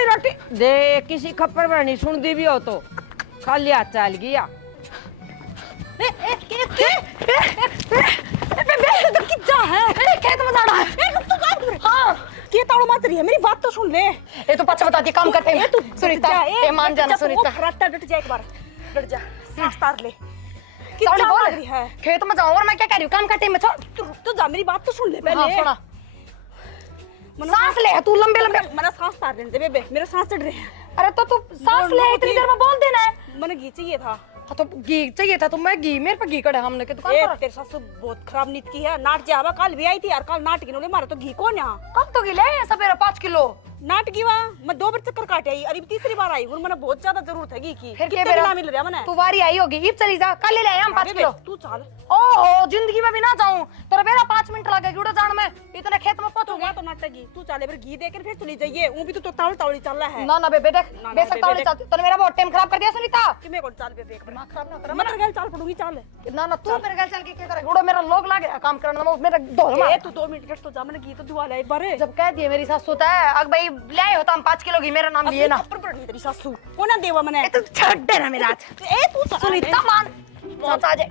भाई रोटी दे किसी खप्पर पर नहीं सुन दी भी हो तो खाली हाथ चल गया खेत में जाना है। हाँ के ताड़ो मत रही है, मेरी बात तो सुन ले। ये तो पता बताती काम करते हैं। तू सुनीता ये मान जाना सुनीता। रट्टा डट जा एक बार, डट जा, सांस तार ले। ताड़ी बोल रही है खेत में जाऊं और मैं क्या कह रही हूँ काम करते में छोड़। तू जा, मेरी बात तो सुन ले पहले। हाँ सुना सांस ले तू लंबे लंबे। मेरा सांस तार लेने दे बेबे, मेरे सांस चढ़ रहे हैं। अरे तो तू सांस ले इतनी देर में बोल देना है। मैंने घी चाहिए था। हाँ तो घी चाहिए था तो मैं घी मेरे पे घी कड़े हमने के दुकान पर। तेरे सासू बहुत खराब नीत की है। नाट जावा कल भी आई थी यार, कल नाट गिनोले मारे तो घी कौन यहाँ कब तो घी ले सवेरे 5 किलो नाट की वहाँ मैं 2 बार चक्कर काटे आई, अरे तीसरी बार आई हूँ। मैंने बहुत ज्यादा जरूरत है घी की। फिर कितने बिना मिल रहा मैंने। तू वारी आई होगी इब चली जा कल ले ले हम 5 किलो। तू चल ओहो जिंदगी में भी ना जाऊं तेरा मेरा 5 मिनट लगेगी उड़ा जान में इतने खेत में पहुंचूंगा तो नाटक घी तू चले, फिर घी देकर फिर चली जाइए। वो भी तो तावड़ी तावड़ी चल रहा है। ना ना बेबे देख बेशक तावड़ी चल तूने मेरा बहुत टाइम खराब कर दिया सुनीता। कि मैं कौन चल बेबे, दिमाग खराब ना कर मैं तेरे चल पड़ूंगी चल। ना ना तू मेरे घर चल के क्या करेगा उड़ा मेरा लोग लागे काम करने में मेरा ढोल मार। ए तू 2 मिनट तो जा, मैंने घी तो दुआ ले एक बार। जब कह दिए मेरी सासू तो है अग भाई ले आए हो तो हम 5 किलो घी मेरा नाम लिए ना। ऊपर पड़ गई तेरी सासू को ना देवा मैंने। तू छोड़ दे ना मेरा हाथ। ए तू सुनीता मान मौत आ जाए।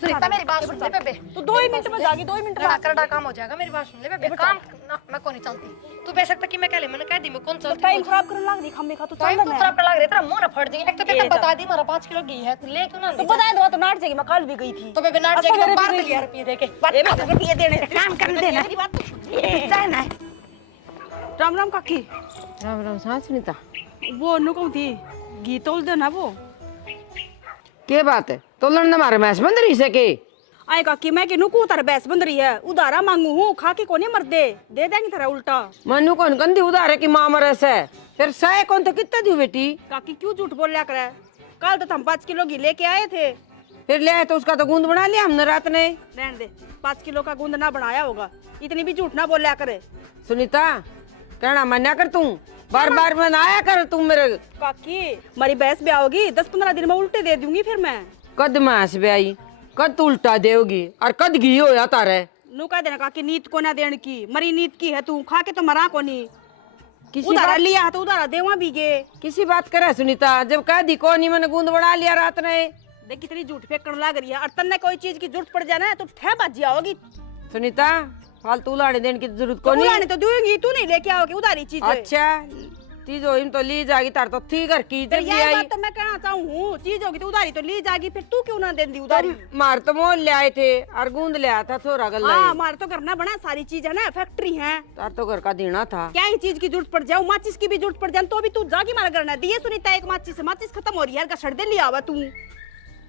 सुनीता मेरी बात सुन ले बेबे तू 2 ही मिनट में जागी, 2 ही मिनट में करड़ा काम हो जाएगा मेरी बात सुन ले बेबे काम ना मैं को नहीं चलती तू बेशक तक कि मैं कह ले मैंने कह दी मैं कौन चलती टाइम खराब करने लग रही खम्बे का। तू चल टाइम तो ना खराब कर लग रहा तेरा मुंह ना फट जाएगा। एक तो तेरे बता दी मेरा 5 किलो घी है तू ले क्यों ना तो बताए दो तो नाट जाएगी। मैं कल भी गई थी तो बेबे नाट जाएगी तो 12 लिया रुपए दे के ए मैं तो रुपये देने काम करने देना मेरी बात तो जाए ना। राम राम काकी। राम राम हाँ सुनीता वो नुको थी घी तोल देना वो। के बात है तो लड़ने मारे मैच बंद रही से के आए काकी मैं कि नुकू तारा बैस बंद रही है, उधारा मांगू हूँ खा के कोने मर दे देंगे तारा उल्टा। मनु कौन गंदी उधारे की माँ मरे से फिर सह कौन तो कितना दी बेटी। काकी क्यों झूठ बोल लिया करे, कल तो हम 5 किलो घी लेके आए थे। फिर ले आए तो उसका तो गूंद बना लिया हमने रात ने। रहने दे 5 किलो का गूंद ना बनाया होगा, इतनी भी झूठ ना बोल लिया करे। सुनीता कहना मना कर तू बार बार में आया कर तू मेरे। काकी हमारी बहस ब्याह होगी 10-15 दिन में उल्टे दे दूंगी फिर मैं। कद मास ब्याई कद तू उल्टा देगी और कद घी हो या तारे नु कह देना काकी नीत को ना देने की, मरी नीत की है तू खा के तो मरा को नहीं। किसी उधारा बात लिया है तो उधारा देवा भी गे। किसी बात करे सुनीता जब कह दी को नहीं मैंने गूंद बना लिया रात ने। देख कितनी झूठ फेंकने लग रही है और तन्ने कोई चीज की जरूरत पड़ जाए ना तो ठह बाजी आओगी। सुनीता फालतू लाने देने की जरूरत तो को नहीं। बुलाने तो दूंगी, तू नहीं लेके आओगी उधारी चीज। अच्छा चीज हो तो ली जाएगी तार तो थी कर की जब ये बात तो मैं कहना चाहूँ, चीज होगी तो उधारी तो ली जाएगी, फिर तू क्यों ना दे दी उधारी। मार तो मोल ले आए थे और गूंद ले आया था थोड़ा गल्ला। हाँ हमारे तो घर ना बना सारी चीज है ना, फैक्ट्री है। तार तो घर का देना था। क्या ही चीज की जरूरत पड़ जाए, माचिस की भी जरूरत पड़ जाए तो भी तू जागी मारा करना दिए। सुनीता एक माचिस माचिस खत्म हो रही है, सड़ दे लिया हुआ तू।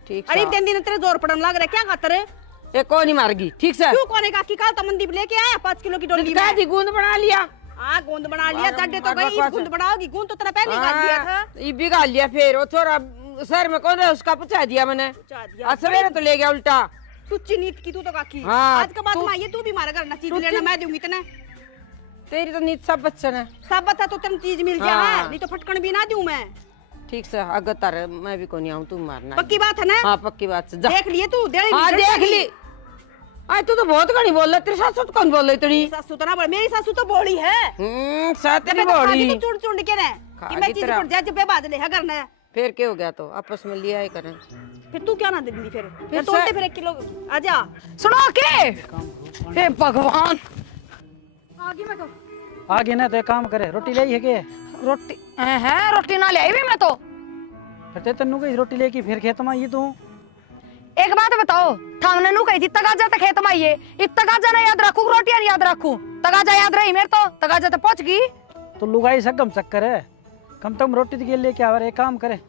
ठीक अरे दिन दिन तेरे जोर पड़न लग रहा है, क्या खातर है ये कौन ही मारगी ठीक से क्यों कोने का की काल तमंदीप लेके आया 5 किलो की डोली में। दी गूंद बना लिया। हाँ गूंद बना लिया, चड्डे तो गई गूंद बनाओगी, गूंद तो तेरा पहले गाल दिया था। ये बिगाड़ लिया फिर वो थोड़ा सर में कौन है उसका पहुंचा दिया मैंने। सवेरे तो ले गया उल्टा। टुच्ची नीत की तू तो काकी। हाँ, आज के बाद में ये तू भी मारा करना, चीज लेना मैं दूंगी इतना। तेरी तो नीत सब बच्चन है सब बता तो तेन चीज मिल जाए हाँ। नहीं तो फटकन भी ना दूं मैं। ठीक से अगर तार मैं भी को नहीं आऊँ तुम मारना। पक्की बात है ना। हाँ पक्की बात से जा। देख लिए तू डेढ़ हाँ देख ली। आज तू तो बहुत घनी बोल रहा, तेरी सासू तो कौन बोल रही इतनी। सासू तो ना बोल, मेरी सासू तो बोली है। सातरी बोली चुड़ चुड़ के ना कि मैं चीज पड़ जाए जब बाद ले है करना। फिर क्या हो गया तो आपस में लिया ही करें। फिर तू क्या ना दे दी फिर तोड़ते फिर 1 किलो आजा। सुनो के हे भगवान आगे मैं तो आगे ना तो एक काम करे रोटी ले है के रोटी है रोटी ना ले आई भी मैं तो फिर तेनू कही रोटी लेके फिर खेत में आई तू। एक बात बताओ थामने नु कही थी तगाजा तक खेत में आइए इत तगाजा ना याद रखू रोटियां याद रखू तगाजा याद रही मेरे तो तगाजा तो पहुंच गई। तो लुगाई सकम चक्कर है कम से कम रोटी के लेके आवर एक काम करे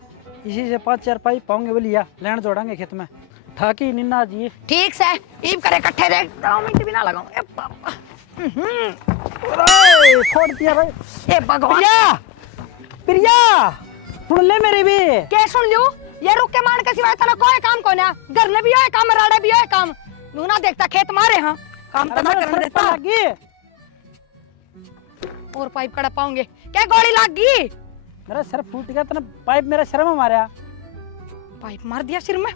इसी से 5-4 पाइप पाऊंगे बोलिया लैंड जोड़ांगे खेत में ठाकी निन्ना जी। ठीक से ईब करे इकट्ठे दे 2 मिनट भी ना लगाऊं। ए बाबा छोड़ दिया भाई। ए भगवान प्रिया सुन ले मेरे भी के सुन लियो ये रुक के मान के सिवाय तना कोई काम को ना घर ने भी होए काम राड़े भी होए काम नू ना देखता खेत मारे हां काम तो ना करने देता लगी और पाइप कड़ा पाऊंगे क्या गोली लग गई। मेरा सर फूट गया तना पाइप मेरा सिर में मारा पाइप मार दिया सिर में।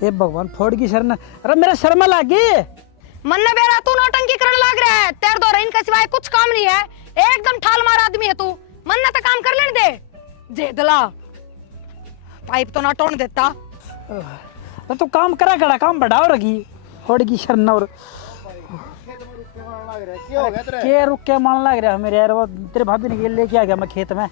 हे भगवान फोड़ की सर ने अरे मेरा सर में लगी मन ने बेरा तू नौटंकी करने लग रहा है तेरे दो इनका सिवाय कुछ काम नहीं है। एकदम ठाल मार आदमी है तू। मन ना तो काम कर लेने दे। जेदला पाइप तो ना तोड़ देता। तो काम करा कड़ा काम बढ़ाओ रखी होड़गी शरण और के रुक के मान लग रहा है मेरे यार। वो तेरे भाभी ने लेके आ गया मैं खेत में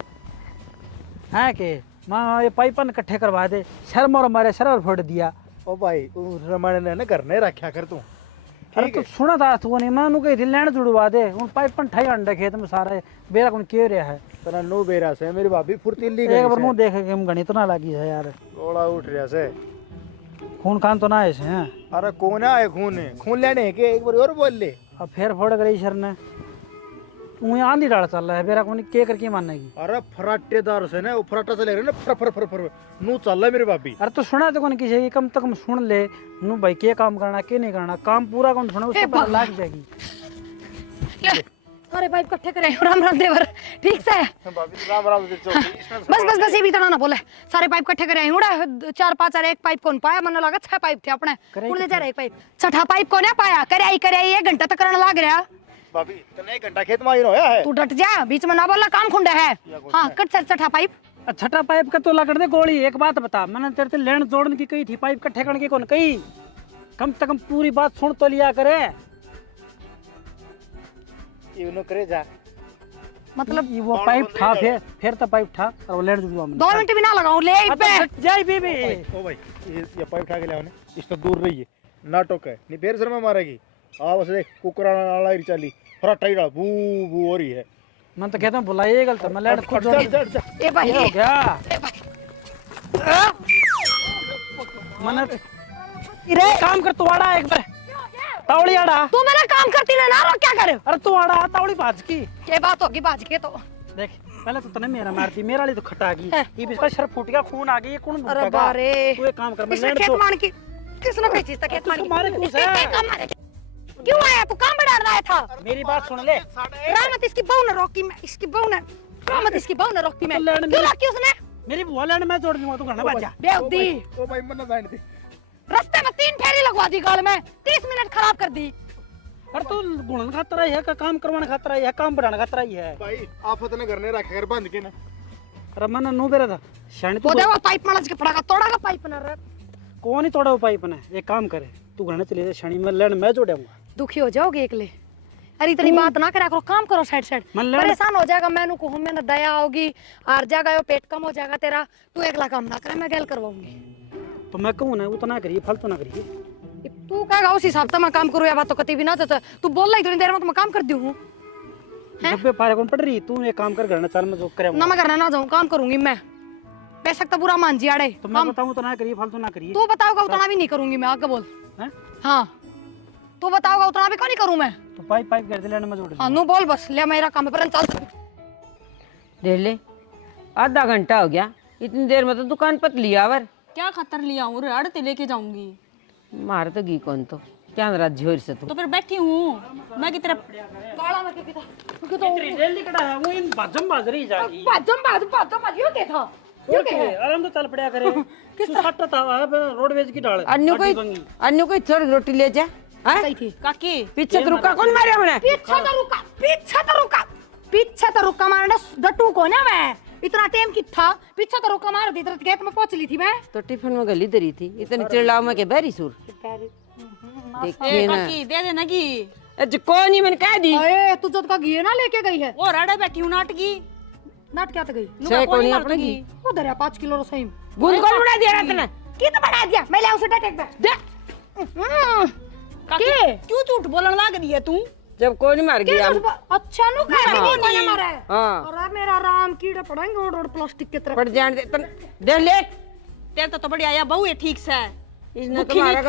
है के माँ ये पाइपन इकट्ठे करवा दे। शर्म और मारे शर फोड़ दिया। ओ भाई रमण ने करने रखा कर तू। अरे तो सुना था तू नहीं मैं कही थी लैंड जुड़वा दे उन पाइपन ठाई अंडे खेत में सारे बेरा कौन के रहा है तना नो बेरा से मेरी भाभी फुर्तीली एक बार मुंह देखे के हम गणित ना लगी है यार। गोला उठ रहा से खून खान तो ना ऐसे हैं। अरे कौन है खून लेने के एक बार और बोल ले। अब फिर फोड़ गई शर ने तू यहाँ आंधी डाल चल रहा है बेरा कौन के करके मानेगी। अरे फराटेदार से ना वो फराटा से ले रहे ना फर फर फर फर नू चल रहा है मेरी भाभी। अरे तो सुना तो कौन किसी कम तक सुन ले नू भाई के काम करना के नहीं करना काम पूरा कौन सुना उसके पता लग जाएगी। सारे पाइप इकट्ठे करे राम राम देवर ठीक से भाभी राम राम से बस ये भी तो ना बोले सारे पाइप इकट्ठे करे उड़ा 4-5 एक पाइप कौन पाया मन लगा 6 पाइप थे अपने उड़े जा रहे एक पाइप छठा पाइप कौन पाया करे 1 घंटा तक करने लग रहा। भाभी तने 1 घंटा खेत में ही होया है। तू डट जा बीच में ना बोलना काम खुंडा है। हाँ कट छठा पाइप छठा पाइप का तो लकड़ दे गोली। एक बात बता मैंने तेरे से लैंड जोड़ने की कही थी पाइप इकट्ठे करने की कौन कही। कम से कम पूरी बात सुन तो लिया करे। यूनो करे जा मतलब वो पाइप था फिर तो पाइप था और वो लैंड जुड़वा मैंने 2 मिनट भी ना लगाऊं ले पे जय बीबी। ओ भाई ये पाइप उठा के ले आओ इस तो दूर रही है नाटक है नहीं फिर सर में मारेगी। आ बस देख कुकरा वाला ही चली फराटा ही डाल बू बू हो रही है। मैं तो कहता हूँ बुलाइए गलत मैं लैंड खुद जोड़ ए भाई हो गया ए भाई मैंने रे काम कर तू आड़ा एक बार तावड़ी आड़ा तू मेरा काम करती ना रो क्या करे। अरे तू आड़ा तावड़ी भाज की ये बात होगी बाज के तो देख पहले तो तने मेरा मारती मेरा वाली तो खटा गई ये इसका सर फूट गया खून आ गई ये कौन अरे बारे तू एक काम कर मैं इसने लैंड खेत तो मान की किसने भेजी इसका खेत मान की मारे क्यों से क्यों आया तू काम बढ़ा रहा था। मेरी बात सुन ले रामत इसकी बहू ने रोकी मैं इसकी बहू ने रामत इसकी बहू ने रोकी मैं क्यों रोकी उसने मेरी बुआ लैंड में जोड़ दूंगा तू घर ना बजा बेवदी ओ भाई मन जाने दे रास्ते में 3 फेरी लगवा दी गाल में 30 मिनट खराब कर दी। अरे तू गुणन खातर आई है का काम करवाने खातर आई है काम बढ़ाने खातर आई है। भाई आफत ने घर ने रखा कर बंद के ना। अरे मैंने नो बेरा था शानी वो देखो पाइप मलज के पड़ागा तोड़ागा पाइप ना रे कौन ही तोड़ा वो पाइप ने एक काम करे तू घर चले जा शनि में लैंड मैं जोड़ूंगा। दुखी हो जाओगे एकले। अरे इतनी बात ना करा करो काम करो साइड परेशान हो जाएगा मैंने कहूँ मैंने दया होगी हार जाएगा पेट कम हो जाएगा तेरा तू एकला काम ना करे मैं गैल करवाऊंगी। तो मैं कहूँ ना उतना करिए फालतू ना करिए। तू कहेगा उस हिसाब से मैं काम करूँ या बात तो कभी भी ना तो तू बोल रहा इतनी देर में तो मैं काम कर दी हूँ डब्बे पारे कौन पड़ रही तू एक काम कर घर चल मैं जो करे ना मैं करना ना जाऊँ काम करूंगी मैं पैसा तो पूरा मान जी आड़े तो मैं बताऊँ तो ना करिए फालतू ना करिए। तू बताओगा उतना भी नहीं करूंगी मैं आगे बोल हैं हाँ तू बताओगा उतना भी क्यों नहीं करूँ मैं तो पाइप पाइप कर दे लैंड में जोड़ हाँ नू बोल बस ले मेरा काम पर चल देख ले आधा घंटा हो गया इतनी देर में तो दुकान पतली आवर क्या खतर लिया हूँ अड़ते लेके जाऊंगी मार तो गी कौन तो क्या रात झोर से तो फिर बैठी हूँ मैं की तरफ जल्दी कड़ा है वो इन बाजम बाज रही जागी बाजम यो के था आराम तो चल पड़या करे किस सट था रोडवेज की डाल अन्य कोई थोड़ी रोटी ले जा हैं? काकी पीछे तो रुका कौन मारे हमने पीछे तो रुका मारना डटू को ना मैं इतना टाइम की था पीछे तो रुका मार दी तो खेत में पहुंच ली थी मैं तो टिफिन में गली दरी थी इतनी चिल्लाओ में के बेरी सुर देखिए ना काकी दे देना की अच्छा कौन ही मैंने कह दी अरे तू जो का घी ना लेके गई है वो रड़े बैठी हूँ नाटकी नाट क्या गई सही कौन ही अपने की उधर है 5 किलो रसोई में गुंद कौन बना दिया रात ने कितना बढ़ा दिया मैं ले उसे डट एक बार दे काकी क्यों झूठ बोलने लग रही है तू जब कौन मार गया अच्छा नु कह नहीं मारा है हाँ अरे मेरा राम कीड़ा पड़ेंगे रोड प्लास्टिक की तरफ पड़ जान दे दे ले तेरे तो बड़ी आया बहू है ठीक से इसने तुम्हारा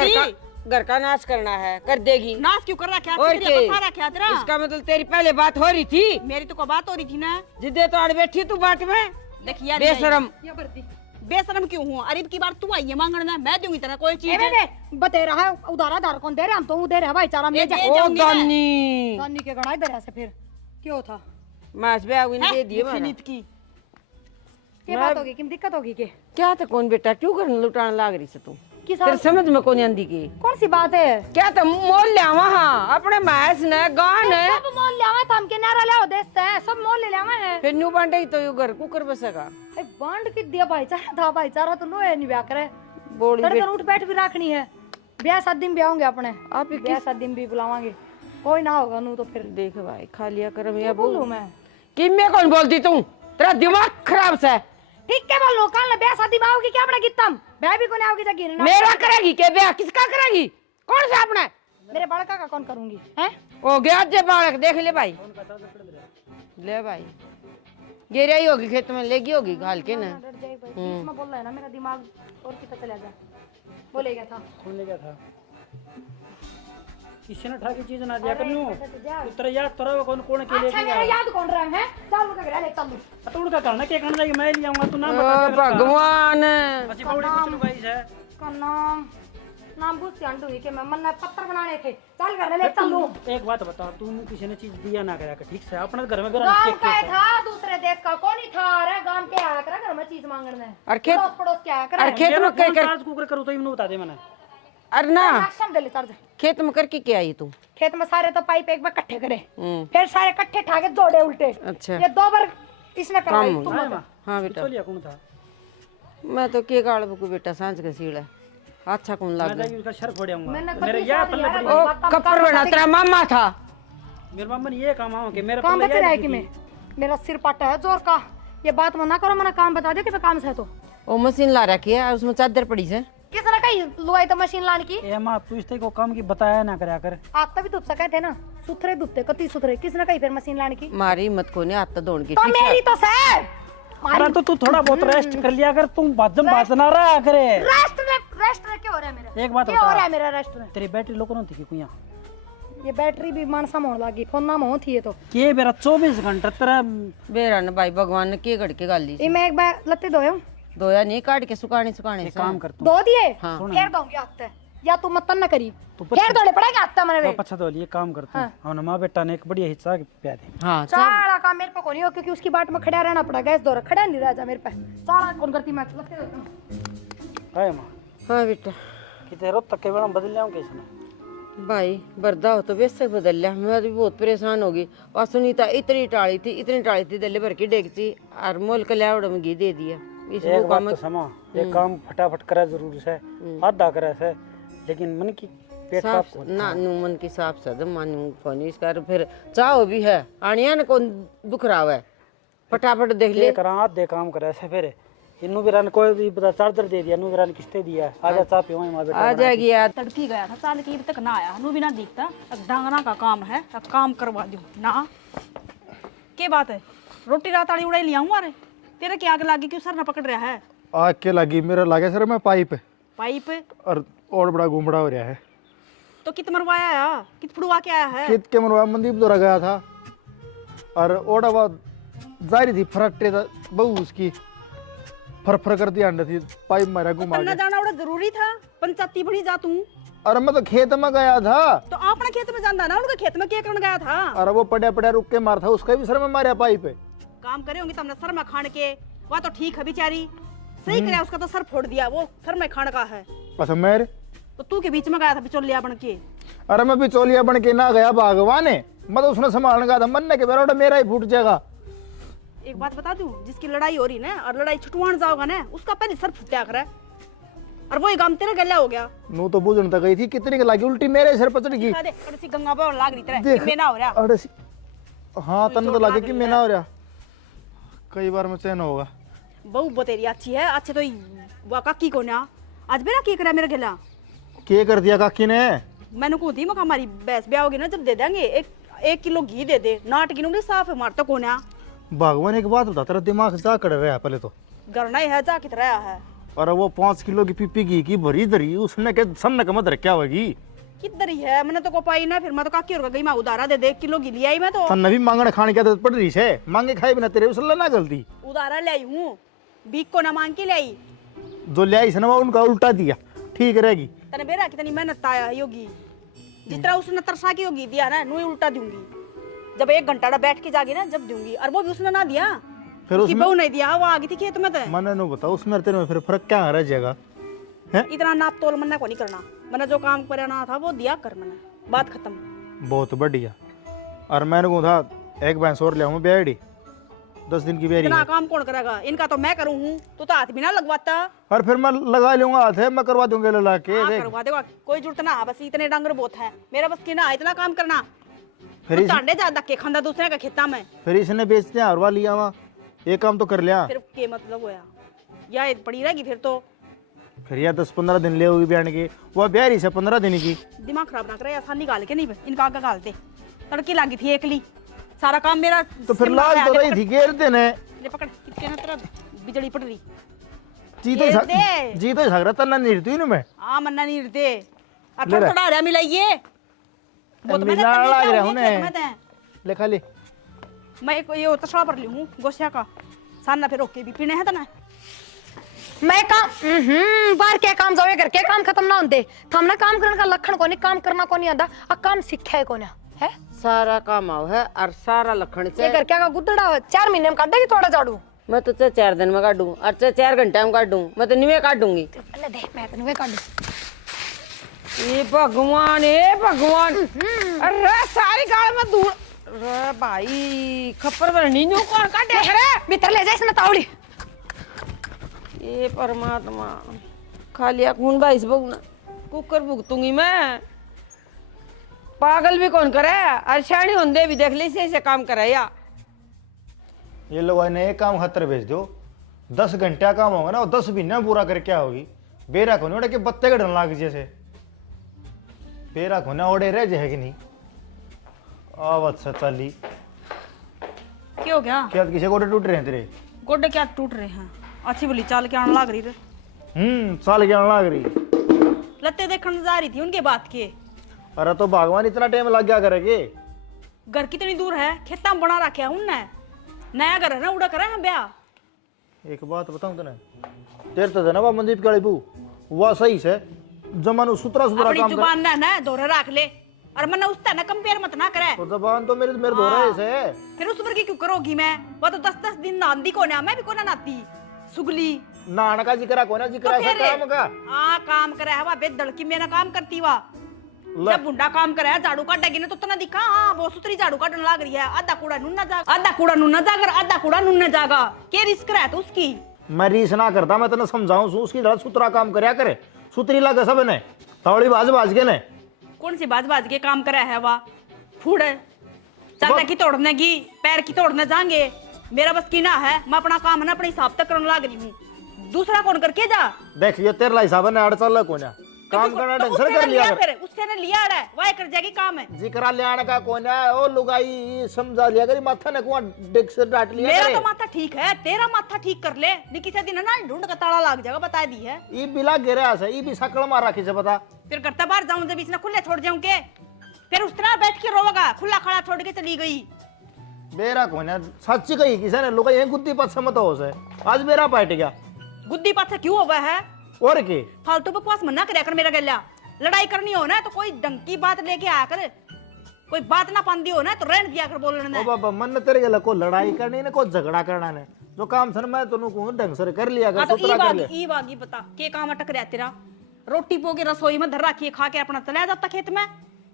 घर का नाश करना है कर देगी नाश क्यों कर रखा और है बसा रखा है तेरा इसका मतलब तेरी पहले बात हो रही थी मेरी तो कोई बात हो रही थी ना जिदे तो अड़ बैठी तू बाट में देख यार बेशरम बेशरम क्यों हूँ अरे की बार तू आई है मांगना मैं दूंगी तेरा कोई चीज बते रहा है उधारा दार कौन दे रहे हम तो दे रहे भाईचारा में ओ दानी दानी के गणाई दे रहा से फिर क्यों था मास बे आगे दे दिए मारा फिनित की क्या बात होगी किम दिक्कत होगी के क्या था कौन बेटा क्यों कर लुटाने लाग रही से तू 21 तेरे साल समझ में कौन आंदी की कौन सी बात है? क्या तो मोल लिया वहाँ अपने मैस ने गान है सब मोल लियावा था हमके नारा ले देते हैं सब मोल ले लियावा है। फिर न्यू बांटे तो यू घर कुकर बसेगा ए बांड की दिया भाईचारा था भाईचारा तो नो है नहीं ब्याह करे बोली तड़के उठ बैठ भी रखनी है ब्याह शादी में भी आऊंगे अपने आप ही ब्याह शादी में भी बुलावांगे कोई ना होगा नू तो फिर देख भाई खा लिया कर मैं बोलूं मैं कि मैं कौन बोलती तू तेरा दिमाग खराब से ठीक है बोलो कल ब्याह शादी में आओगी क्या अपना कितम ब्याह भी कोने आओगी जगी ना मेरा करेगी के ब्याह किसका करेगी कौन सा अपना मेरे बड़का का कौन करूंगी हैं? ओ गया जे बालक देख ले भाई ले भाई गिर आई होगी खेत में लेगी होगी घाल के ना डर जाए भाई बीच में बोल रहा है ना मेरा दिमाग और कितना चला जा बोले क्या था कौन ले गया था किसी ने ठाकी चीज ना दिया करनू तेरा याद तोरा कौन कौन के लिए अच्छा मेरा याद कौन रहा है चल का गया ले चल अतुड़ का करना के करना मैं ले आऊंगा तू नाम ओ बता भगवान अच्छी बड़ी कुछ नु गाइस है का नाम पूछ ध्यान दूंगी कि मैं मन पत्थर बनाने थे चल कर ले चल लो एक बात बता तू किसी ने चीज दिया ना करा ठीक से अपने घर में गांव का था दूसरे देश का कौन ही था अरे गांव के आया करा घर में चीज मांगने और खेत पड़ोस के आया करा और खेत में कर काज कुकर करू तो इन्हों बता दे मैंने अरे ना राशन दे ले चल खेत में करके क्या आई तू खेत में सारे तो पाइप एक बार इकट्ठे करे फिर सारे इकट्ठे ठाके जोड़े उल्टे अच्छा ये 2 बार इसने करवाई काम तुम हो हाँ बेटा चलिए कौन था मैं तो के गाड़ को बेटा सांझ के सीड़ा अच्छा कौन मैं लग जाके उसका सर फोड़ूंगा मैंने मेरे कभी याद शादी पल्ले यार, ओ कपड़ बना तेरा मामा था मेरे मामा ने ये काम आओ कि मेरे काम पल्ले बच रहा है याद कि की मैं मेरा सिर पाटा है जोर का ये बात मना करो मना काम बता दे कि काम से तो ओ मशीन ला रखी है उसमें चादर पड़ी है किसने कही लुआई तो मशीन लाने की ए मां तू इसते को काम की बताया ना करया कर आप तभी धुप सके थे ना सुथरे धुपते कति सुथरे किसने कही फिर मशीन लाने की मारी हिम्मत को नहीं आता दौड़ की तो मेरी तो से अरे तो तू थोड़ा बहुत रेस्ट कर लिया कर तुम बाजम बाजना रहा करे रेस्ट में क्या हो रहा है मेरा एक बात क्या हो रहा बता है मेरा रेस्ट में तेरी बैटरी लोकन थी कि कुया ये बैटरी भी मानसा होने लगी फोन ना हो थी ये तो के मेरा 24 घंटा तेरा बेरा न भाई भगवान ने के गड़ के गाली ये मैं एक बार लत्ते धोयो दोया नहीं काट के सुखाने एक काम कर तू धो दिए हाँ। फिर दूंगी आते या तू मतन न करी तू फिर धोने पड़ेगा आते मेरे तो पछा तो लिए काम कर तू और मां बेटा ने एक बढ़िया हिस्सा पिया दे हाँ सारा काम मेरे पे को नहीं हो क्योंकि उसकी बाट में खड़ा रहना पड़ा गैस दौरा खड़ा नहीं रह जा मेरे पे सारा कौन करती मैं लगते रहता है मां हाँ बेटा किते रोज तक के बेड़ा बदल लियाऊं कैसे भाई बर्दा हो तो वैसे बदल लिया मैं भी बहुत परेशान होगी और सुनीता इतनी टाली थी दले भर की डेगची और मोल कल्याण में घी दे दिया इस एक वो बात काम तो समा ये काम फटाफट करा जरूर है आधा करा है लेकिन मन की पेट साफ साफ ना नु मन की साफ सदम मानू फोन इस कर फिर चाहो भी है आनिया ने कौन दुख रहा है फटाफट देख ले ले करा आधे काम करा है फिर इन्नू भी रन कोई भी बता चार्जर दे दिया नु भी रन किस्ते दिया आजा चाह पियो मां बेटा आ जाएगी यार तड़की गया था चाल की तक ना आया हनु भी ना दिखता अब डांगना का काम है अब काम करवा दूं ना के बात है रोटी रात वाली उड़ाई लिया अरे तेरे क्या आग लागी क्यों सर ना पकड़ रहा है आग के लगी मेरा लागे सर मैं पाइप पाइप और बड़ा घुमड़ा हो रहा है तो कित मरवाया है कित फुड़वा के आया है कित के मनवा मनदीप द्वारा गया था और ओड़ा बाद जारी थी फरट्टे था बहु उसकी फर कर दिया अंडा थी पाइप मारा घुमा तन्ना के जाना बड़ा जरूरी था पंचायती बड़ी जा तू अरे मैं तो खेत में गया था तो अपने खेत में जाना ना उनके खेत में क्या करने गया था अरे वो पड़ा रुक के मार था उसका भी सर में मारा पाइप काम करे होंगे तुमने सर में खान के वह तो ठीक है बेचारी सही करे उसका तो सर फोड़ दिया वो सर में खान का है अच्छा मेरे तो तू के बीच में गया था बिचौलिया बन के अरे मैं बिचौलिया बन के ना गया भगवान है मैं तो उसने संभालने गया था मरने के बेरा मेरा ही फूट जाएगा एक बात बता दूं जिसकी लड़ाई हो रही ना और लड़ाई छुटवान जाओगा ना उसका पहले सर फुटा करे और वो काम तेरा गला हो गया नू तो बुझन तक गई थी कितनी लगी उल्टी मेरे सिर पर चढ़ गई दे अड़सी गंगा पर लाग रही तेरे देख, कि मैं ना हो रहा अरे हाँ तन तो लगे कि मैं ना हो रहा कई बार में चैन होगा बहु बतेरी अच्छी है अच्छे तो वो काकी को ना आज मेरा की करा मेरा गला के कर दिया काकी ने मैंने को दी मका हमारी भैंस ब्याह होगी ना जब दे देंगे एक किलो घी दे दे नाट किलो साफ है मारता को ना भगवान एक बात बता तेरा दिमाग जा कर रहा है पहले तो गरना ही है जा कित रहा है और वो 5 किलो की पीपी घी की भरी धरी उसने के सामने का मत क्या होगी किधर ही है मैंने तो को पाई ना फिर मैं तो काकी और गई मैं उधारा दे दे 1 किलो घी लिया ही मैं तो तन्ने भी मांगने खाने की आदत पड़ रही है मांगे खाए बिना तेरे उसने ना गलती उधारा ले आई हूँ भीख को ना मांग के ले आई जो ले आई ना उनका उल्टा दिया ठीक रहेगी तने बेरा कितनी मेहनत आया योगी जिस तरह उसने तरसा की योगी दिया ना नू ही उल्टा दूंगी जब 1 घंटा बैठ के जागी ना जब दूंगी और वो भी उसने ना दिया फिर उसकी बहू नहीं दिया वो आ गई थी खेत में तो मैंने नो बताओ उसमें तेरे में फिर फर्क क्या रह जाएगा हैं? इतना नाप तोल मन्ना को नहीं करना। मैंने जो काम करना था वो दिया कर, मैंने बात खत्म। बहुत बढ़िया। और मैंने कहा था एक भैंस और ले आऊँ बेड़ी, 10 दिन की बेरी इतना है। काम कौन करेगा? इनका तो मैं करूँ हूँ, तो हाथ भी ना लगवाता। और फिर मैं लगा लूंगा हाथ है, मैं करवा दूंगा ला के। हाँ, देख करवा देगा, कोई जरूरत ना। बस इतने डंगर बहुत है, मेरा बस की ना इतना काम करना। फिर इस, टांडे ज्यादा के खांदा दूसरे का खेता में, फिर इसने बेचते हैं हरवा लिया वहाँ, ये काम तो कर लिया। फिर के मतलब होया या ये पड़ी रहेगी फिर तो। फिर यह 10-15 दिन ले होगी बयान की, वो ब्यारी से 15 दिन की। दिमाग खराब ना करे, आसान निकाल के नहीं इनका आगे गाल दे। तड़की लागी थी एकली, सारा काम मेरा। तो फिर लाल तो रही थी घेर देने। ले पकड़, कितने ना तेरा बिजली पड़ रही। जी घेर दे। तो झगड़ा तन्ना नहीं रहती मैं। हाँ मन्ना नहीं रहते। ले थोड़ा ले। थोड़ा रहा मिलाइए। वो तो मैंने मिला तमीज़ लग क्या रहा हुई हूँ है, ने। मैं ते। ले खा ले। मैं एक ये तसड़ा पर ली हूँ गोशिया का, साना फिर ओके भी पीने है ना। मैं काम बाहर क्या काम जावे, घर के काम खत्म ना होते। हमने काम करने का लक्षण को नहीं, काम करना को नहीं आता। आ काम सीखा है को ना है। सारा काम आओ है और सारा लखन ये से। घर क्या का गुद्दड़ा 4 महीने में काटेगी थोड़ा झाड़ू। मैं तो चाहे 4 दिन में काटूं और चाहे 4 घंटे में काटूं, मैं तो निवे काटूंगी। पहले देख मैं तने काटू। ये भगवान, ए भगवान, अरे सारी गाल में धूल। अरे भाई खप्पर पर नींदू कौन काटे रे? भीतर ले जाइस ना तावड़ी। ये परमात्मा, खा लिया खून भाई इस भगना, कुकर भुगतूंगी मैं। पागल भी कौन करे, अरशानी होंदे भी देख ली से काम कराया। ये लोग ने एक काम खतर भेज दो, 10 घंटा काम होगा ना, वो 10 महीना पूरा करके आओगी। बेरा को नहीं के बत्ते कटन लाग जैसे बेरा को ना ओढ़े रह जाए कि नहीं। आवत से चाली क्या हो गया? क्या किसी गोडे टूट रहे हैं तेरे? गोडे क्या टूट रहे हैं? अच्छी बोली चाल के आने लग रही रे। साल क्या लाग रही। लत्ते देखने जा रही थी उनके बात के। अरे तो भगवान इतना टाइम लग गया करेगे। घर कितनी दूर है? खेता में बना रखे है उनने, नया घर है ना, उड़ा करा है ब्याह। एक बात बताऊं तने, तेरे तो ना मनदीप काली बू वह सही से जमानो सुतरा सुतरा अपनी काम कर। जुबान ना दोहरे रख ले, और मैंने उससे ना कंपेयर मत ना करे। तो जबान तो मेरे दो रहे से। फिर उस पर की क्यों करोगी? मैं वो तो 10-10 दिन नांदी को ना, मैं भी को ना नाती सुगली। नाना का जिक्र को ना जिक्र ऐसा काम का। हाँ काम करे है, बे दड़की मेरा काम करती वा। जब बुंडा काम करे है, झाड़ू काटेगी ना तो तना दिखा। हाँ वो सुतरी झाड़ू काटने लग रही है। आधा कूड़ा नुन्ना जागा, आधा कूड़ा नुन्ना जागर, आधा कूड़ा नुन्ना जागा। के रिस्क रहा तो उसकी। मैं रीस ना करता, मैं तेने समझाऊं सू उसकी जरा सुतरा काम करया करे। सुतरी लगे सब ने तौड़ी बाज के ने। कौन सी बाज के काम करे है वा? फूड चाचा की तोड़ने की, पैर की तोड़ने जाएंगे। मेरा बस की ना है, मैं अपना काम है ना अपने हिसाब तक करने लग रही हूँ। दूसरा कौन करके जा? देख ये तेरे हिसाब ने अड़ चल को ना काम करना ढंग से कर लिया कर। फिर उससे ने लिया है, वह कर जाएगी काम है। जिक्रा ले आने का कोना ओ लुगाई समझा लिया करी माथा ने कुआ डेक से डांट लिया मेरा करे। तो माथा ठीक है, तेरा माथा ठीक कर ले। नी किसी दिन ना ढूंढ का ताला लग जाएगा, बता दी है। ई बिला गिरा से ई भी सकल मार रखी से बता। फिर करता बाहर जाऊं जब इसने खुले छोड़ जाऊं के, फिर उस तरह बैठ के रोगा। खुला खड़ा छोड़ के चली गई। बेरा कोना सच्ची कही किसी ने लुगाई गुद्दी पत समत हो से आज बेरा पाट गया। गुद्दी पाछे क्यों होगा है? और के फालतू बकवास मना करे कर मेरा गल्या। लड़ाई करनी हो ना तो कोई ढंग की बात लेके आया कर। कोई बात ना पांदी हो ना तो रहन दिया कर बोलने। ओ बाबा मन ने तेरे गला को लड़ाई करनी ने को झगड़ा करना ने जो काम सन मैं तनु को ढंग से कर लिया कर तो सुतरा कर लिया। ई बागी बता के काम अटक रहा तेरा? रोटी पोगे रसोई में धर रखी खा के अपना चला जाता खेत में।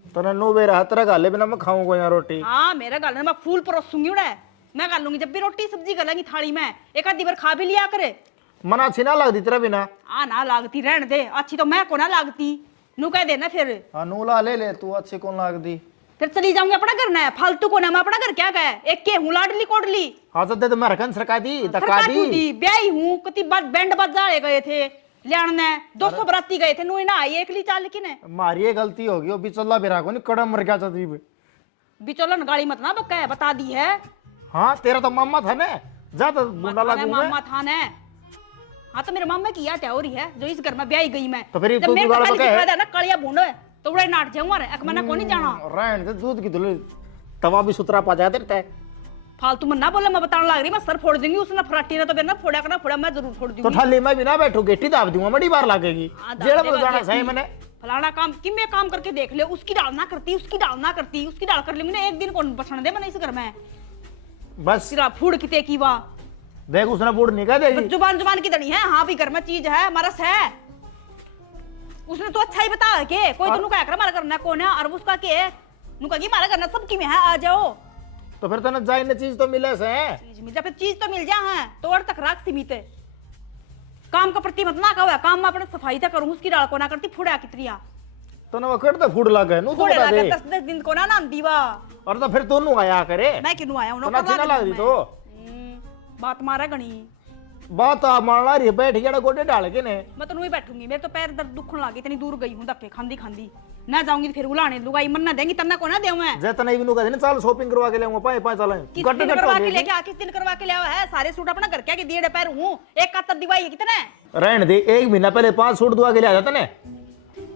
तने नो बेरा हतरा गाले बिना मैं खाऊं को यहाँ रोटी। हाँ मेरा गाल मैं फूल परोसूंगी उड़ा। मैं गाल लूंगी जब भी रोटी सब्जी गलेंगी थाली में, एक आधी बार खा भी लिया करे। मना अच्छी ना लगती तेरा बिना। आ ना लागती रहने दे, अच्छी तो मैं को ना लागती। नू कह देना फिर। हाँ नूला ले ले तू अच्छी कौन लगती। फिर चली जाऊंगी अपना घर ना, फालतू को ना। मैं अपना घर क्या कहे, एक के हूँ लाडली कोडली। हाँ तो दे तो मैं रखन सरका दी धक्का सरकार दी। क्यों दी? ब्याही हूँ, कति बात बैंड बजाए गए थे लियाने, 200 बराती गए थे। नू ना आई एकली चाल की ने। मारी ये गलती होगी वो बिचौला बेरा को नहीं कड़म मर गया चतरी पे। बिचौलन गाड़ी मत ना बक्का है, बता दी है। हाँ तेरा तो मामा था ना, जा तो बुंडा लागू में। मामा था ने। हाँ तो मेरे मामा की याद है हो रही है जो इस घर में ब्याही गई मैं। तो फिर जब तू मेरे बिगाड़ खाली बका है? दिखा ना कलिया बूंद तो उड़े नाट जाऊंगा रे। एक मना को नहीं जाना। रहन दे दूध की धुले तवा भी सुतरा पा जाते रहता है। फालतू में ना बोले, मैं बताने लग रही। मैं सर फोड़ दूंगी उसने फराटी ने तो बिना फोड़ा करना फोड़ा, मैं जरूर फोड़ तो दूंगी। थाली में भी ना बैठू गेटी दाब दूंगा बड़ी बार लगेगी। हाँ, दाब जेड़ा देगा में जाना गेटी। सही मैंने फलाना काम कि मैं काम करके देख ले। उसकी डाल ना करती, उसकी डाल ना करती, उसकी डाल कर लूंगी ना। एक दिन कौन बचने दे मैंने इस घर में। बस सिरा फूड किते की वाह। देख उसने बूढ़ निकाल देगी। जुबान जुबान की दड़ी है। हाँ भी घर में चीज है, मरस है। उसने तो अच्छा ही बताया के कोई तो क्या कर मारा करना कौन है और उसका के नु कही मारा करना सबकी में है आ जाओ तो फिर तने जाइने चीज तो मिले से चीज मिल जा फिर चीज तो मिल जा है तोड़ तक राख सीमित है काम का प्रति मत ना कहो काम में अपने सफाई तक करूं उसकी डाल को ना करती फुड़ा कितरिया तो ना कट तो फूड लागे नु तो फुड़े बता लगे दे 10 दिन को ना नाम दीवा और तो फिर दोनों आया करे मैं किनु आया तो ना चिना लग रही तो बात मारा गणी बात आ मारना रही बैठ गया गोडे डाल के ने मैं तो नहीं बैठूंगी मेरे तो पैर दर्द दुखन लगे इतनी दूर गई हूं धक्के खांदी खांदी ना जाऊंगी फिर उलाने लुगाई मन ना देंगी तन्ना को ना देऊं मैं जे तने बिनु कहने चल शॉपिंग करवा के लेऊंगा पाए पाए चलें किस दिन करवा के लेके आ किस दिन करवा के ले आया है सारे सूट अपना घर के दिए पैर हूं एक का दिवाई है कितने रहने दे 1 महीना पहले 5 सूट दुआ के ले आ जाता ने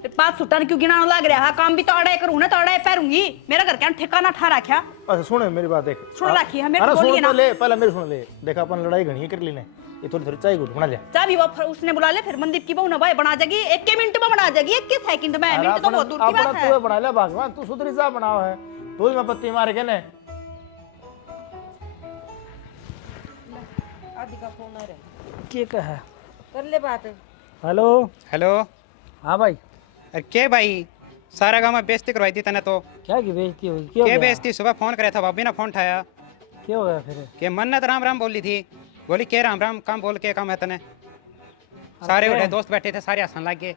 फिर 5 सूटां क्यों गिनाने लग रहा है काम भी तो अड़ाई करूं ना तो अड़ाई पैरूंगी मेरा घर क्या ठिकाना ठा रखा अच्छा सुन मेरी बात देख सुन रखी है मेरे अरे को बोलिए सुन ना तो ले पहले मेरी सुन ले देखा अपन लड़ाई घणी कर ली ने ये थोड़ी थोड़ी चाय घुट बना ले चाबी वो उसने बुला ले फिर मनदीप की बहू ना भाई बना जाएगी 1 मिनट में बना जाएगी 1 सेकंड में मिनट तो बहुत दूर की बात है तू बना ले भगवान तू सुधरी सा बनाओ है तू ही मैं पत्ती मार के ने आदि का फोन आ रहा है के कहा कर ले बात हेलो हेलो हाँ भाई अरे के भाई सारा गाँव में बेइज्जती करवाई थी तने तो क्या की बेइज्जती हुई क्यों के बेइज्जती सुबह फोन करे था भाभी ने फोन उठाया क्या हो गया फिर कि मन्नत राम राम बोली थी बोली के राम राम काम बोल के काम है तने सारे उठे दोस्त बैठे थे सारे हंसन लग गए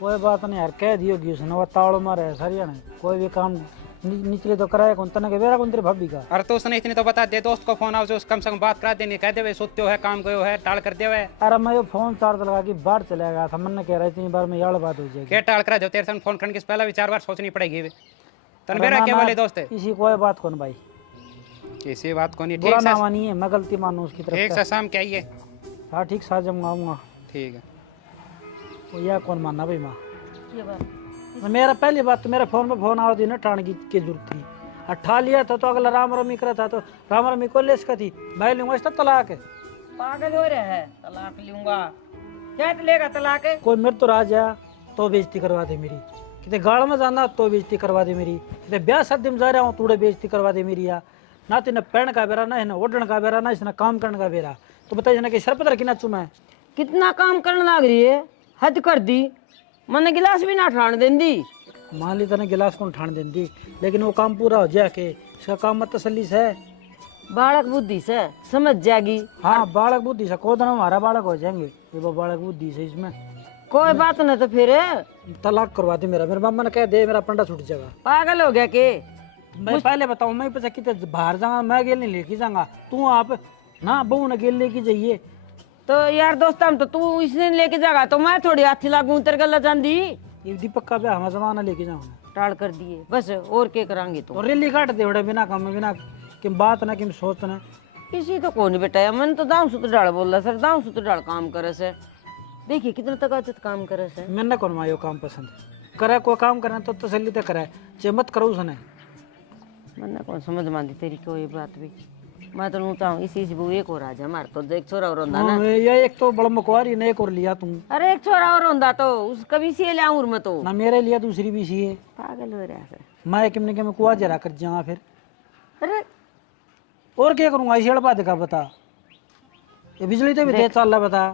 कोई बात नहीं यार कह दियो कि उसने वो ताड़ मारे है सारिया ने कोई भी काम निचले तो कराया कौन तने के बेरा कौन तेरे भाभी का और तो उसने इतनी तो बता दे दोस्त को फोन आओ जो कम से कम बात करा देनी कह दे सोते हो है काम गयो है टाल कर दे हुए अरे मैं ये फोन चार्ज लगा के बाहर चला गया था मन कह रहा इतनी बार में यार बात हो जाएगी के टाल करा दो तेरे से फोन करने के पहले भी 4 बार सोचनी पड़ेगी तन मेरा क्या बोले दोस्त इसी कोई बात कौन भाई किसी बात को नहीं बुरा ठीक ना से मानिए मैं गलती मानू उसकी ठीक तरफ से शाम के आइए हाँ ठीक साथ जब आऊँगा ठीक है तो यह कौन मानना भाई माँ ये बात मेरा पहली बात तो मेरे फोन में फोन आओ थी ना टाण की जरूरत थी अट्ठा लिया था तो अगला राम रमी करा था तो राम रमी को लेस का थी मैं लूंगा इसका तलाक है पागल हो रहा है तलाक लूंगा क्या लेगा तलाक कोई मेरे तो राजा तो बेइज्जती करवा दे मेरी कितने गाड़ में जाना तो बेइज्जती करवा दे मेरी कितने ब्याह शादी में जा रहा हूँ तूड़े बेइज्जती करवा दे मेरी या ना तो इन्हें पहन का बेरा ना इन्हें ओढ़ने का बेरा ना इसने काम करने का बेरा तो बताइए ना कि सर पता रखी ना चू मैं कितना काम करने लग रही है हद कर दी मैंने गिलास भी ना ठाण देंदी मान ली तने गिलास कौन ठाण देंदी लेकिन वो काम पूरा हो जाए के इसका काम मत तसल्ली से बालक बुद्धि से समझ जाएगी हाँ बालक बुद्धि से को दिन हमारा बालक हो जाएंगे ये वो बालक बुद्धि से इसमें कोई बात नहीं तो फिर तलाक करवा दे मेरा मेरे मामा ने कह दे मेरा पंडा छूट जाएगा पागल हो गया के मैं पहले बताऊं मैं पैसा कितने बाहर जाऊंगा मैं गेल नहीं लेके जाऊंगा तू आप ना बहू ने गेल लेके जाइए तो यार दोस्त हम तो तू इसने लेके जागा तो मैं थोड़ी हाथी लागू तेरे गला जांदी ये दीपक का ब्याह हमारा जमाना लेके जाऊंगा टाल कर दिए बस और क्या करांगे तो तो रेली काट दे बड़े बिना काम में बिना कि बात ना कि सोच ना इसी तो कौन बेटा है मन तो दाम सुत डाल बोल रहा सर दाम सुत डाल काम करे से देखिए कितना तक काम करे से मैंने कौन मायो काम पसंद करे कोई काम करना तो तसल्ली तो करे चे मत करो उसने मैंने कौन समझ मानती तेरी कोई बात भी मैं तो नूता हूँ इसी से वो एक और आज हमारे तो एक छोरा और होंदा ना ये एक तो बड़ा मकवारी ने एक और लिया तुम अरे एक छोरा और होंदा तो उस कभी से ले आऊं मैं तो ना मेरे लिया दूसरी भी सी है पागल हो रहा है मैं किमने के मैं कुआ जरा कर जाऊंगा फिर अरे और क्या करूंगा इसी बात का बता ये बिजली तो भी तेज चल रहा बता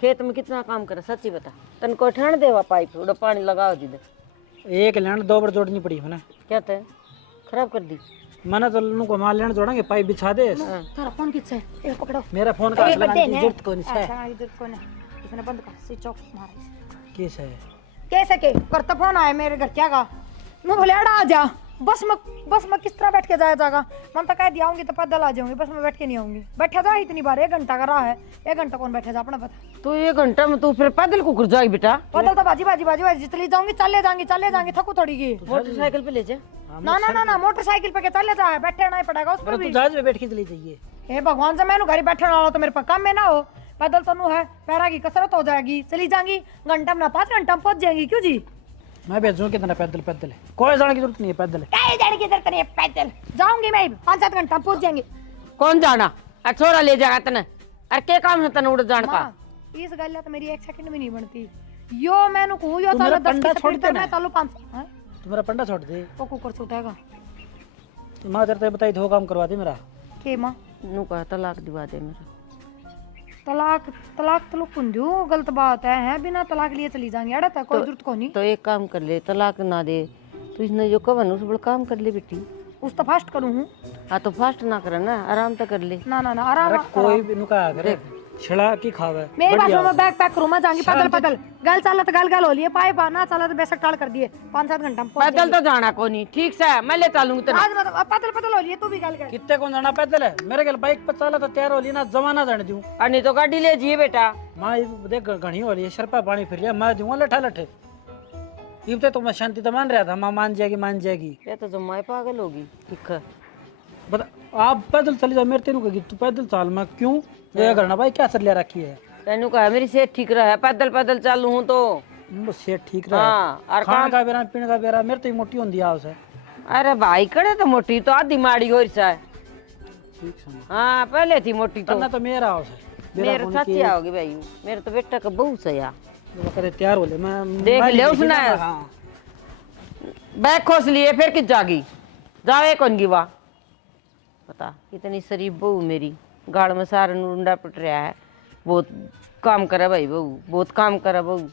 खेत में कितना काम करे सच्ची बता तन को ठंड देवा पाइप उड़ा पानी लगाओ जिधर एक लैंड 2 बार जोड़नी पड़ी मैंने क्या थे खराब कर दी मैंने तो लोगों को मार लेने जोड़ेंगे पाइप बिछा दे तारा फोन किससे ये पकड़ो मेरा फोन का लगाने की जरूरत कौन है अच्छा इधर कौन है इसने बंद कर स्विच ऑफ मारा किस है कैसे के करता फोन आया मेरे घर क्या का मैं बोले अड़ा आ जा बस में किस तरह बैठ के जाया जाएगा मैं तो कह दिया आऊंगी तो पैदल आ जाऊंगी बस में बैठ के नहीं आऊंगी बैठा जा इतनी बार 1 घंटा का राह है 1 घंटा कौन बैठे जा अपना पता तो 1 घंटा में तू फिर पैदल को जाएगी बेटा पैदल तो बाजी जितनी जाऊंगी चले जाएंगे थकू थोड़ी की मोटरसाइकिल पे ले जा ना मोटरसाइकिल पे के चले जा बैठे ना ही पड़ेगा उस पर तू भी जहाज में बैठ के चली जाइए हे भगवान से मैंने घर बैठे ना हो तो मेरे पास काम में ना हो पैदल तो है पैरा की कसरत हो जाएगी चली जाएंगी घंटा में 5 घंटा में पहुंच जाएंगी क्यों जी मैं भेजूँ कितना पैदल पैदल है कोई जाने की जरूरत नहीं है पैदल कहीं जाने की जरूरत नहीं है पैदल जाऊंगी मैं 5-7 घंटा में पहुंच जाएंगे कौन जाना छोरा ले जाएगा तने अरे क्या काम है तने उड़ जान का इस गल तो मेरी 1 सेकंड में नहीं बनती यो मैंने कहूं यो मेरा तालो 10 पंडा की छोड़ स्पीड पर देना। मैं तालो 5 हां तुम्हारा पंडा छोड़ दे वो कुकर छूटेगा माँ तेरे बताई दो काम करवा दे मेरा के मां नु का तलाक दिवा दे मेरा तलाक तलाक तो लोग दूं गलत बात है बिना तलाक लिए चली जाएंगे अड़ा तक कोई जरूरत को नहीं। तो एक काम कर ले, तलाक ना दे तो इसने जो कवन उस बड़ा काम कर ले बेटी। उस तो फास्ट करूँ हूँ। हाँ तो फास्ट ना करे ना, आराम तो कर ले। ना ना ना आराम अरे कोई भी नुका करे छिड़ा की खावे मेरी बात बढ़िया सुनो, मैं बैग पैक करूँ, मैं जाऊंगी पैदल पैदल। गल चला तो गल हो लिए, पाए ना चला तो बेसक टाल कर दिए 5-7 घंटा में पहुंच पैदल तो जाना को नहीं, ठीक से मैं ले चलूंगी तेरे। आज मतलब अब पैदल पैदल हो लिए तू भी गल कर। कितने कौन जाना पैदल है मेरे गल बाइक पर चला तो तैयार हो ली ना जमाना जाने दूं अनि तो गाड़ी ले जिए बेटा। माँ देख घनी हो रही है शरपा पानी फिर लिया मैं दूंगा लठा लठे इब तो मैं शांति तो मान रहा था माँ मान जाएगी ये तो जमाए पागल होगी ठीक। बता आप पैदल चली जाओ मेरे तेनू कहेगी तू पैदल चल मैं क्यों ये करना भाई क्या सर ले रखी है तेनू कहा मेरी सेहत ठीक रहे, पैदल पैदल चालू हूँ तो। सेहत ठीक रहा हाँ और खाने का बेरा पीने का बेरा मेरे तो ही मोटी होती है उसे अरे भाई कड़े तो मोटी तो आधी माड़ी हो रही है। ठीक समझ हाँ पहले थी मोटी तो। करना तो मेरा उसे मेरे साथ ही आओगी भाई, मेरे तो बेटा का बहू से यार। करे तैयार हो ले मैं देख मैं ले देखी उसने ना, हाँ बैग खोस लिए फिर किस जागी जावे कौन की वाह पता कितनी शरीफ बहू मेरी, गाड़ में सारा नुंडा पिट रहा है। बहुत काम करे भाई बहू, बहुत काम करे बहू।